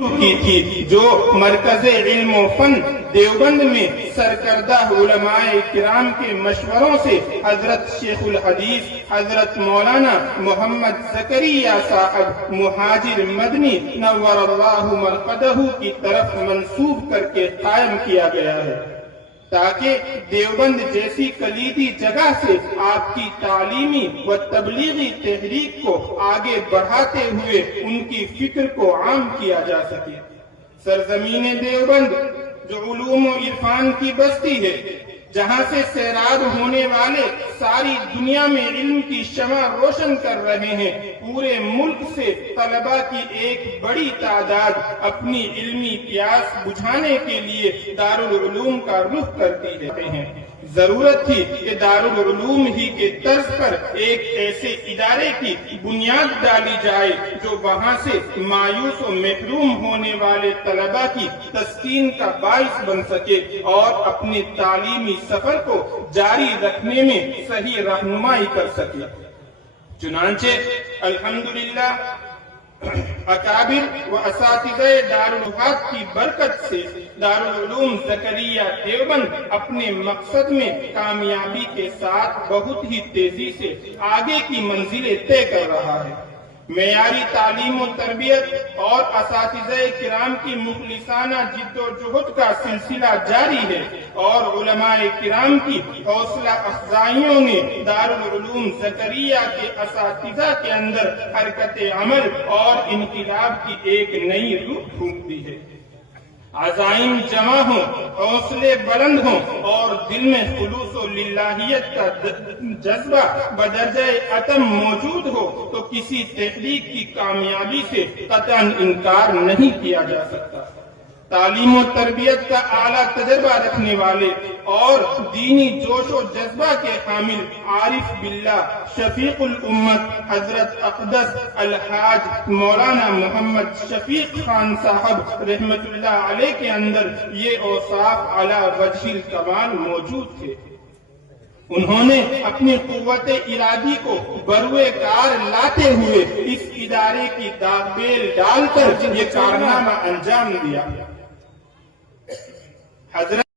کی تھی، جو مرکز علم و فن دیوبند میں سرکردہ علماء کرام کے مشوروں سے حضرت شیخ الحدیث حضرت مولانا محمد زکریا صاحب مہاجر مدنی نور اللہ مرقدہ کی طرف منسوب کر کے قائم کیا گیا ہے، تاکہ دیوبند جیسی کلیدی جگہ سے آپ کی تعلیمی و تبلیغی تحریک کو آگے بڑھاتے ہوئے ان کی فکر کو عام کیا جا سکے۔ سرزمین دیوبند جو علوم و عرفان کی بستی ہے، جہاں سے سیراب ہونے والے ساری دنیا میں علم کی شمع روشن کر رہے ہیں، پورے ملک سے طلباء کی ایک بڑی تعداد اپنی علمی پیاس بجھانے کے لیے دارالعلوم کا رخ کرتی ہے۔ ضرورت تھی کہ دارالعلوم ہی کے طرز پر ایک ایسے ادارے کی بنیاد ڈالی جائے جو وہاں سے مایوس و محروم ہونے والے طلباء کی تسکین کا باعث بن سکے اور اپنے تعلیمی سفر کو جاری رکھنے میں صحیح رہنمائی کر سکے۔ چنانچہ الحمدللہ اکابر و اساتذہ دارالحق کی برکت سے دارالعلوم زکریا دیوبند اپنے مقصد میں کامیابی کے ساتھ بہت ہی تیزی سے آگے کی منزلیں طے کر رہا ہے۔ معیاری تعلیم و تربیت اور اساتذہ کرام کی مخلصانہ جد و جہد کا سلسلہ جاری ہے، اور علماء کرام کی حوصلہ افزائیوں نے دارالعلوم زکریا کے اساتذہ کے اندر حرکت عمل اور انقلاب کی ایک نئی روح پھونک دی ہے۔ عزائم جمع ہوں، حوصلے بلند ہوں اور دل میں خلوص و للہیت کا جذبہ بدرجہ اتم موجود ہو تو کسی تحریک کی کامیابی سے قطعاً انکار نہیں کیا جا سکتا۔ تعلیم و تربیت کا اعلیٰ تجربہ رکھنے والے اور دینی جوش و جذبہ کے حامل عارف باللہ شفیق الامت حضرت اقدس الحاج مولانا محمد شفیق خان صاحب رحمت اللہ علیہ کے اندر یہ اوصاف علی وجہ الکمال موجود تھے۔ انہوں نے اپنی قوت ارادی کو بروئے کار لاتے ہوئے اس ادارے کی داغ بیل ڈال کر یہ کارنامہ انجام دیا۔ حضرت